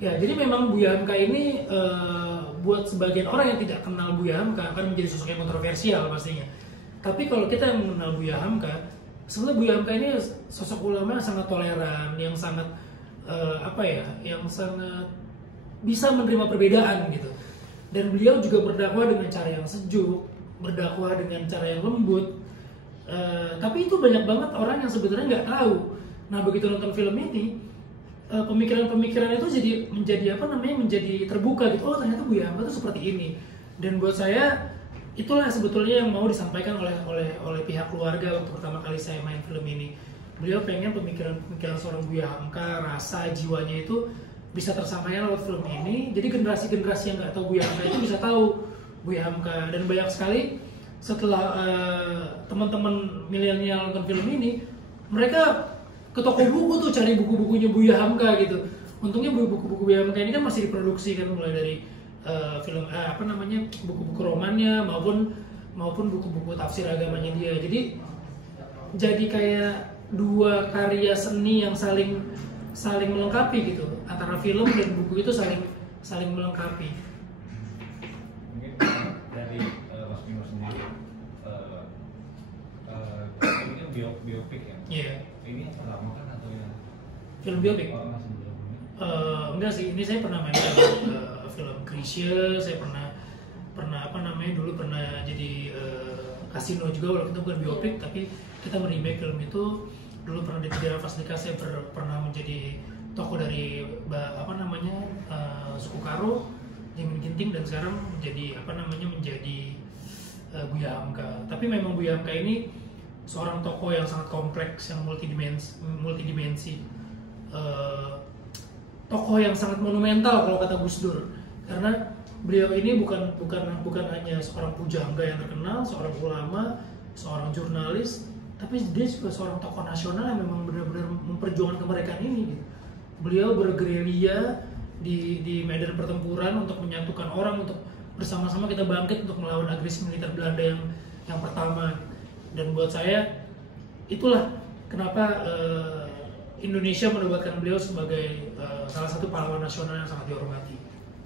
Ya, jadi memang Buya Hamka ini buat sebagian orang yang tidak kenal Buya Hamka akan menjadi sosok yang kontroversial pastinya. Tapi kalau kita yang mengenal Buya Hamka, sebenarnya Buya Hamka ini sosok ulama yang sangat toleran, yang sangat yang sangat bisa menerima perbedaan gitu. Dan beliau juga berdakwah dengan cara yang sejuk, berdakwah dengan cara yang lembut. Tapi itu banyak banget orang yang sebenarnya nggak tahu. Nah, begitu nonton film ini, pemikiran-pemikiran itu menjadi terbuka gitu. Oh, ternyata Buya Hamka itu seperti ini. Dan buat saya itulah sebetulnya yang mau disampaikan oleh pihak keluarga waktu pertama kali saya main film ini. Beliau pengen pemikiran seorang Buya Hamka, rasa jiwanya itu bisa tersampaikan lewat film ini. Jadi generasi-generasi yang nggak tahu Buya Hamka itu bisa tahu Buya Hamka. Dan banyak sekali setelah teman-teman milenial nonton film ini, mereka ke toko buku tuh cari buku-bukunya Buya Hamka gitu. Untungnya buku-buku Buya Hamka ini kan masih diproduksi kan, mulai dari buku-buku romannya maupun buku-buku tafsir agamanya dia. Jadi kayak dua karya seni yang saling melengkapi gitu, antara film dan buku itu saling melengkapi. Mungkin dari Mas Bimo sendiri, ini kan biopik ya? Iya. Ini yang pertama kan atau yang Film biopik? masih belum? Enggak sih, ini saya pernah main film Krisye, saya pernah dulu pernah jadi Kasino juga, walaupun itu bukan biopik, tapi kita meremake film itu. Dulu pernah di Tiga Nafas Nikah, saya pernah menjadi tokoh dari suku Karo, Jamin Ginting, dan sekarang menjadi Buya Hamka. Tapi memang Buya Hamka ini seorang tokoh yang sangat kompleks, yang multidimensi. Tokoh yang sangat monumental kalau kata Gus Dur, karena beliau ini bukan hanya seorang pujangga yang terkenal, seorang ulama, seorang jurnalis, tapi dia juga seorang tokoh nasional yang memang benar-benar memperjuangkan kemerdekaan ini gitu. Beliau bergerilya di medan pertempuran untuk menyatukan orang, untuk bersama-sama kita bangkit untuk melawan agresi militer Belanda yang pertama. Dan buat saya itulah kenapa Indonesia menobatkan beliau sebagai salah satu pahlawan nasional yang sangat dihormati.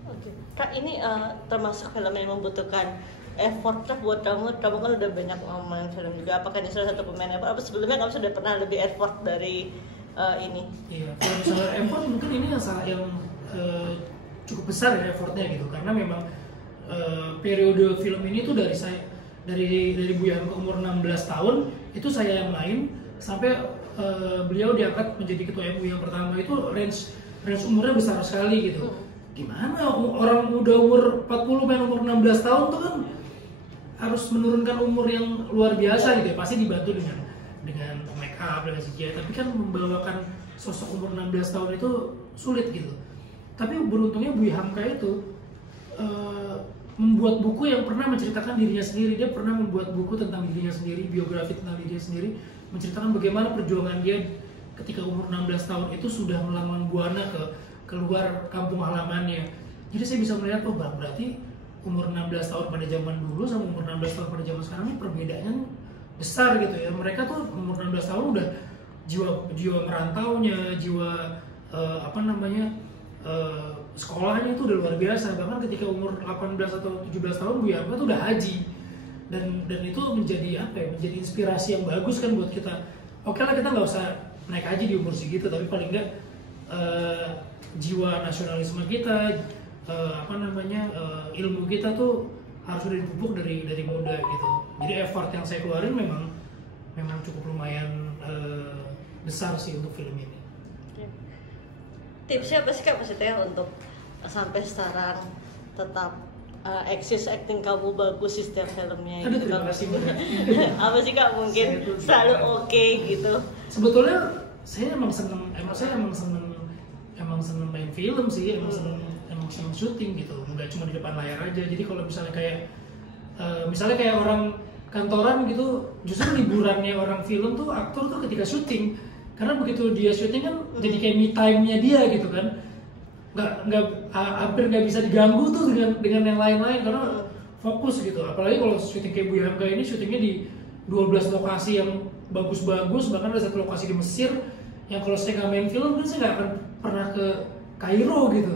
Oke. Kak, ini termasuk film yang membutuhkan effort lah buat kamu. Kamu kan udah banyak main film juga. Apakah ini salah satu pemain effort? Apa sebelumnya kamu sudah pernah lebih effort dari ini? Iya, kalau misalnya effort mungkin ini yang cukup besar ya effortnya gitu, karena memang periode film ini tuh dari Buya Hamka umur 16 tahun itu saya yang main sampai beliau diangkat menjadi ketua MUI yang pertama. Itu range umurnya besar sekali gitu. Gimana orang muda umur 40 main umur 16 tahun tuh kan harus menurunkan umur yang luar biasa gitu ya. Pasti dibantu dengan make up dan CGI, tapi kan membawakan sosok umur 16 tahun itu sulit gitu. Tapi beruntungnya Buya Hamka itu membuat buku yang pernah menceritakan dirinya sendiri. Dia pernah membuat buku tentang dirinya sendiri, biografi tentang dirinya sendiri, menceritakan bagaimana perjuangan dia ketika umur 16 tahun itu sudah melawan Buana keluar kampung halamannya. Jadi saya bisa melihat, oh berarti umur 16 tahun pada zaman dulu sama umur 16 tahun pada zaman sekarang ini perbedaannya besar gitu ya. Mereka tuh umur 16 tahun udah jiwa merantaunya, jiwa sekolahnya itu udah luar biasa. Bahkan ketika umur 18 atau 17 tahun Buya Hamka tuh udah haji. Dan itu menjadi menjadi inspirasi yang bagus kan buat kita. Oke lah, kita nggak usah naik haji di umur segitu, tapi paling nggak jiwa nasionalisme kita, ilmu kita tuh harus udah dipupuk dari muda gitu. Jadi effort yang saya keluarin memang cukup lumayan besar sih untuk film ini. Tipsnya apa sih Kak, maksudnya untuk sampai sekarang tetap eksis, acting kamu bagus di setiap filmnya? Aduh, terima kasih banget. Apa sih Kak, mungkin selalu oke gitu? Sebetulnya saya emang seneng main film sih, emang seneng syuting gitu, nggak cuma di depan layar aja. Jadi kalau misalnya kayak orang kantoran gitu, justru liburannya orang film tuh aktor tuh ketika syuting, karena begitu dia syuting kan jadi kayak me time-nya dia gitu kan, hampir nggak bisa diganggu tuh dengan yang lain-lain karena fokus gitu. Apalagi kalau syuting kayak Buya Hamka ini, syutingnya di 12 lokasi yang bagus-bagus, bahkan ada satu lokasi di Mesir yang kalau saya nggak main film kan saya nggak akan pernah Kairo gitu.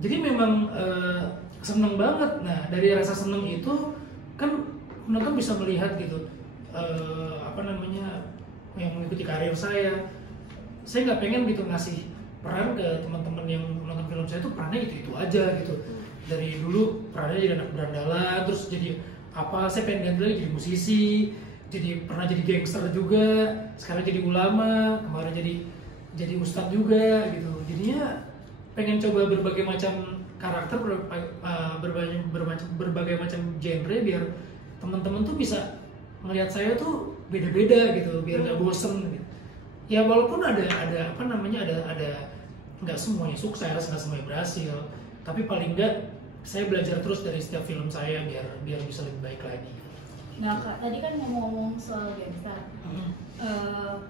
Jadi memang seneng banget. Nah dari rasa seneng itu kan penonton bisa melihat gitu apa namanya yang mengikuti karir saya nggak pengen gitu ngasih peran ke teman-teman yang nonton film saya tuh perannya itu aja gitu. Dari dulu perannya jadi anak berandalan, terus jadi apa, saya pengen ganti lagi jadi musisi, jadi pernah jadi gangster juga, sekarang jadi ulama, kemarin jadi ustadz juga gitu. Jadinya pengen coba berbagai macam karakter, berbagai macam genre biar teman-teman tuh bisa melihat saya tuh beda-beda gitu, biar nggak bosen gitu. Ya walaupun ada apa namanya ada nggak semuanya sukses, nggak semuanya berhasil, tapi paling nggak saya belajar terus dari setiap film saya biar bisa lebih baik lagi. Nah Kak, tadi kan ngomong soal gangster.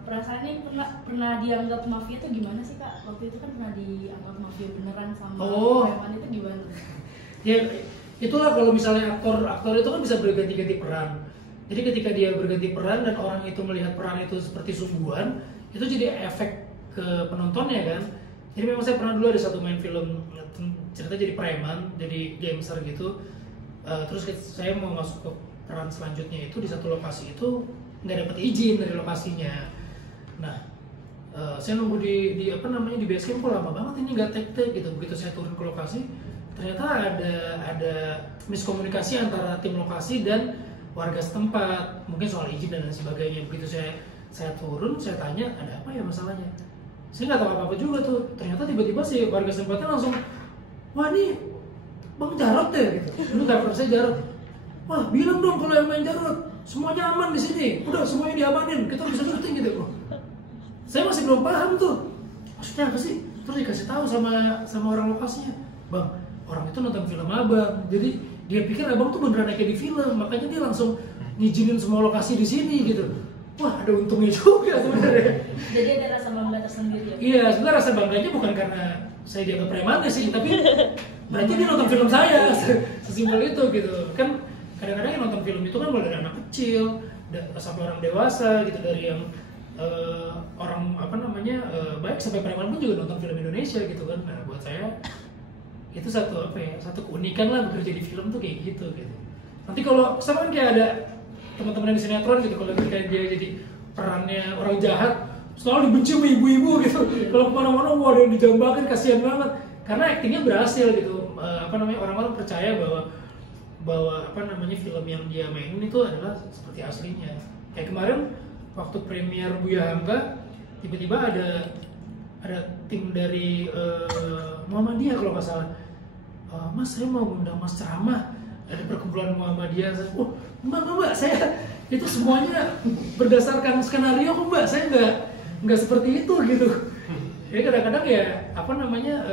Perasaannya pernah dianggap mafia itu gimana sih Kak? Waktu itu kan pernah dianggap mafia beneran sama preman itu gimana? Ya itulah kalau misalnya aktor itu kan bisa berganti-ganti peran. Jadi ketika dia berganti peran dan orang itu melihat peran itu seperti sungguhan, itu jadi efek ke penontonnya kan. Jadi memang saya pernah dulu ada satu main film cerita jadi preman, jadi gangster gitu. Terus saya mau masuk ke peran selanjutnya itu di satu lokasi itu nggak dapat izin dari lokasinya. Nah, saya nunggu di apa namanya di base camp kok lama banget ini nggak take gitu. Begitu saya turun ke lokasi, ternyata ada miskomunikasi antara tim lokasi dan warga setempat, mungkin soal izin dan lain sebagainya. Begitu saya turun, saya tanya ada apa ya masalahnya. Saya nggak tahu apa-apa juga tuh. Ternyata tiba-tiba si warga setempat langsung, wah ini Bang Jarod ya gitu. Dulu karakter saya Jarod. Wah bilang dong kalau yang main Jarod, semuanya aman di sini. Udah semuanya diamanin, kita bisa syuting gitu. Saya masih belum paham tuh. Maksudnya apa sih? Terus dikasih tahu sama orang lokasinya, Bang, orang itu nonton film abang. Jadi dia pikir abang tuh beneran kayak di film, makanya dia langsung ngizinin semua lokasi di sini gitu. Wah ada untungnya juga sebenarnya. Jadi ada rasa bangga tersendiri ya? Iya, sebenarnya rasa bangganya bukan karena saya dianggap premannya sih, tapi berarti dia nonton film saya, sesimpel itu gitu. Kan kadang-kadang yang nonton film itu kan mulai dari anak kecil sampai orang dewasa gitu, dari yang orang apa namanya baik sampai preman pun juga nonton film Indonesia gitu kan. Nah buat saya itu satu keunikan lah bekerja di film tuh kayak gitu. Nanti kalau sama kan kayak ada teman-teman di sinetron gitu, kalau ketika dia jadi perannya orang jahat selalu dibenci sama ibu-ibu gitu. Kalau kemana-mana wah ada yang dijambakin, kasihan banget karena aktingnya berhasil gitu. Apa namanya orang-orang percaya bahwa apa namanya film yang dia mainin itu adalah seperti aslinya. Kayak kemarin waktu premier Buya Hamka, tiba-tiba ada tim dari Muhammadiyah kalau nggak salah. Mas saya mau undang Mas ceramah dari perkumpulan Muhammadiyah. Oh mbak saya itu semuanya berdasarkan skenario kok mbak, saya nggak seperti itu gitu. Jadi kadang-kadang ya apa namanya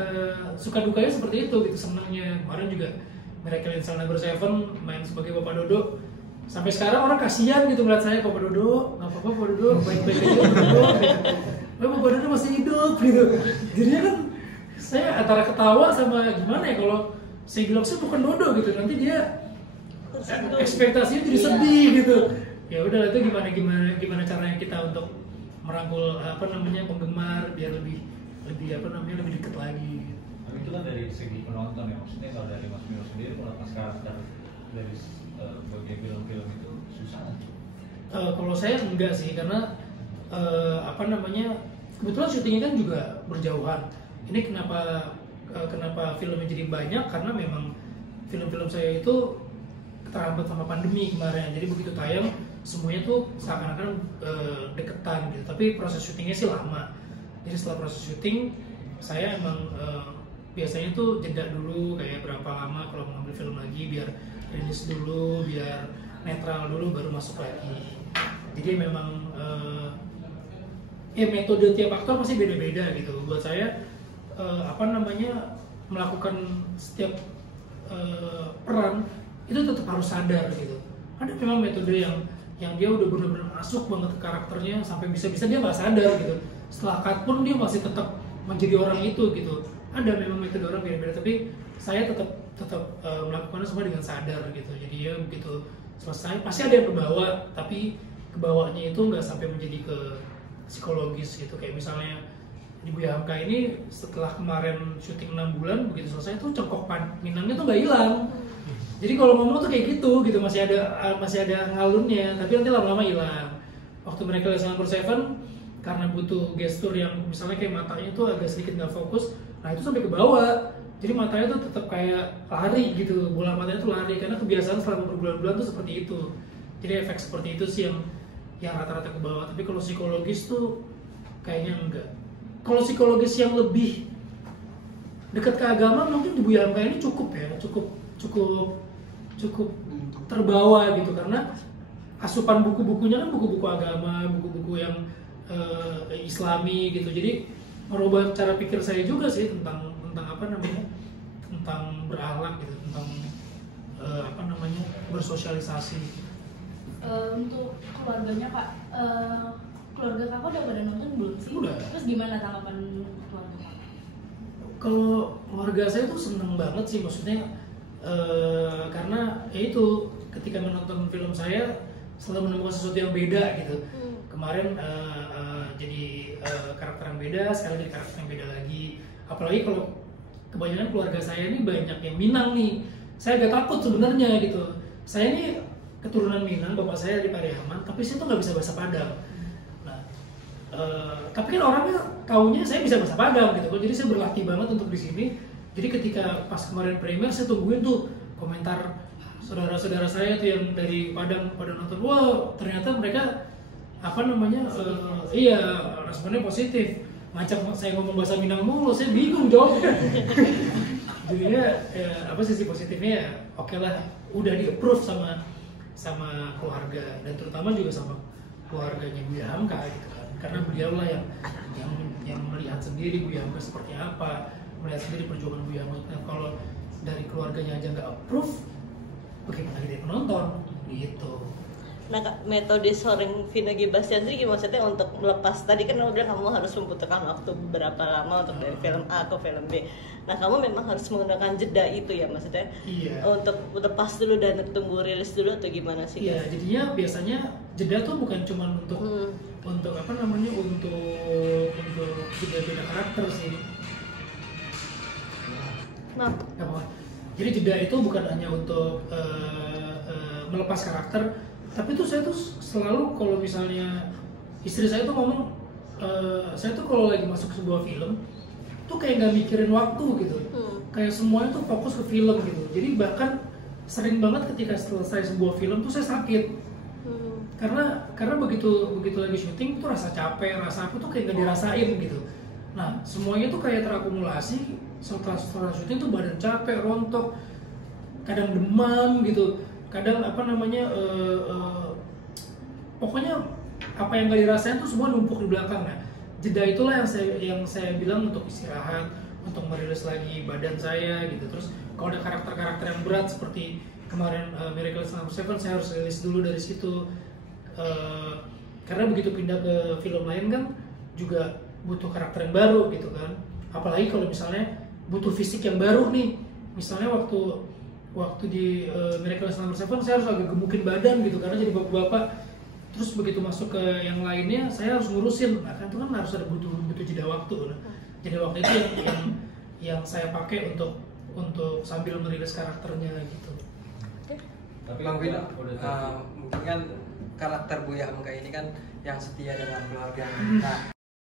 suka dukanya seperti itu gitu. Senangnya kemarin juga Miracle in Cell No. 7 main sebagai Bapak Dodo. Sampai sekarang orang kasihan gitu ngeliat saya, Bapak Dodo, nggak apa-apa Bapak Dodo, baik-baik aja Bapak Dodo gitu. Bapak Dodo masih hidup gitu. Jadinya kan saya antara ketawa sama gimana ya, kalau saya bilang saya bukan Dodo gitu, nanti dia ekspektasinya jadi sedih gitu. Ya udah itu gimana caranya kita untuk merangkul apa namanya penggemar biar lebih apa namanya lebih dekat lagi. Tapi itu kan dari segi penonton ya, maksudnya kalau dari Mas Milo sendiri melepas karakter dari sebagai film-film itu susah nggak? Kalau saya enggak sih, karena apa namanya kebetulan syutingnya kan juga berjauhan. Ini kenapa filmnya jadi banyak, karena memang film-film saya itu terhambat sama pandemi kemarin. Jadi begitu tayang semuanya tuh seakan-akan deketan gitu. Tapi proses syutingnya sih lama. Jadi setelah proses syuting saya emang biasanya tuh jeda dulu kayak berapa lama kalau mau ngambil film lagi, biar rilis dulu, biar netral dulu baru masuk lagi. Jadi memang ya metode tiap aktor pasti beda-beda gitu. Buat saya apa namanya melakukan setiap peran itu tetap harus sadar gitu. Ada memang metode yang dia udah benar-benar masuk banget ke karakternya sampai bisa-bisa dia nggak sadar gitu. Setelah cut pun dia masih tetap menjadi orang itu gitu. Ada memang metode orang beda-beda, tapi saya tetap melakukannya semua dengan sadar gitu. Jadi ya begitu selesai pasti ada yang kebawa, tapi kebawanya itu nggak sampai menjadi ke psikologis gitu. Kayak misalnya Di Buya Hamka ini setelah kemarin syuting 6 bulan, begitu selesai tuh cengkok Minangnya tuh nggak hilang. Jadi kalau ngomong tuh kayak gitu masih ada ngalunnya, tapi nanti lama-lama hilang. Waktu mereka Miraculous Number 7 karena butuh gestur yang misalnya kayak matanya tuh agak sedikit nggak fokus, nah itu sampai ke bawah. Jadi matanya tuh tetap kayak lari gitu, bola matanya tuh lari karena kebiasaan selama berbulan-bulan tuh seperti itu. Jadi efek seperti itu sih yang rata-rata ke bawah. Tapi kalau psikologis tuh kayaknya enggak. Kalau psikologis yang lebih dekat ke agama mungkin di Buya Hamka ini cukup terbawa gitu, karena asupan buku-bukunya kan buku-buku agama, buku-buku yang Islami gitu. Jadi merubah cara pikir saya juga sih tentang tentang berakhlak gitu, tentang bersosialisasi. Untuk keluarganya Pak, keluarga kakak udah pada nonton belum sih? Udah. Terus gimana tanggapan keluarga kakak? Kalau keluarga saya tuh seneng banget sih, maksudnya karena ya itu ketika menonton film saya selalu menemukan sesuatu yang beda gitu. Kemarin jadi karakter yang beda, sekarang jadi karakter yang beda lagi. Apalagi kalau kebanyakan keluarga saya ini banyak yang Minang nih, saya agak takut sebenarnya gitu. Saya ini keturunan Minang, bapak saya dari Pariaman, tapi saya tuh nggak bisa bahasa Padang. Tapi kan orangnya taunya saya bisa bahasa Padang gitu, jadi saya berlatih banget untuk di sini. Jadi ketika pas kemarin premier saya tungguin tuh komentar saudara-saudara saya tuh yang dari Padang pada nonton, wah ternyata mereka iya responnya positif. Ngajak saya ngomong bahasa Minang mulu, saya bingung jawabnya. Jadinya apa sih positifnya ya, oke lah, udah di approve sama keluarga dan terutama juga sama keluarganya Buya Hamka gitu kan. Karena beliau lah yang melihat sendiri Buya Hamka seperti apa, melihat sendiri perjuangan Buya Hamka. Nah, kalau dari keluarganya aja nggak approve, bagaimana dari penonton gitu. Nah, metode scoring Vina G. Bastiandri gimana maksudnya untuk melepas, tadi kan udah kamu harus membutuhkan waktu beberapa lama untuk dari film A ke film B. Nah, kamu memang harus menggunakan jeda itu ya maksudnya? Iya. Untuk lepas dulu dan tunggu rilis dulu atau gimana sih? Iya, jadinya biasanya jeda tuh bukan cuma untuk beda-beda karakter sih. Nah, jadi jeda itu bukan hanya untuk melepas karakter, tapi tuh saya tuh selalu kalau misalnya istri saya tuh ngomong, saya tuh kalau lagi masuk sebuah film tuh kayak nggak mikirin waktu gitu, kayak semuanya tuh fokus ke film gitu. Jadi bahkan sering banget ketika selesai sebuah film tuh saya sakit, karena begitu lagi syuting tuh rasa capek, rasa apa tuh kayak nggak dirasain gitu. Nah semuanya tuh kayak terakumulasi setelah syuting tuh badan capek, rontok, kadang demam gitu, kadang pokoknya apa yang nggak dirasain tuh semua numpuk di belakang. Nah jeda itulah yang saya bilang untuk istirahat, untuk merilis lagi badan saya gitu. Terus kalau ada karakter-karakter yang berat seperti kemarin Miraculous Number 7, saya harus rilis dulu dari situ. Karena begitu pindah ke film lain kan juga butuh karakter yang baru gitu kan. Apalagi kalau misalnya butuh fisik yang baru nih. Misalnya waktu di Miraculous Number 7 saya harus agak gemukin badan gitu karena jadi bapak-bapak. Terus begitu masuk ke yang lainnya saya harus ngurusin, nah kan itu kan harus ada butuh jeda waktu. Nah, jadi waktu itu yang saya pakai untuk sambil merilis karakternya gitu. Tapi Bang Vino, mungkin kan karakter Buya Hamka ini kan yang setia dengan keluarga. Nah,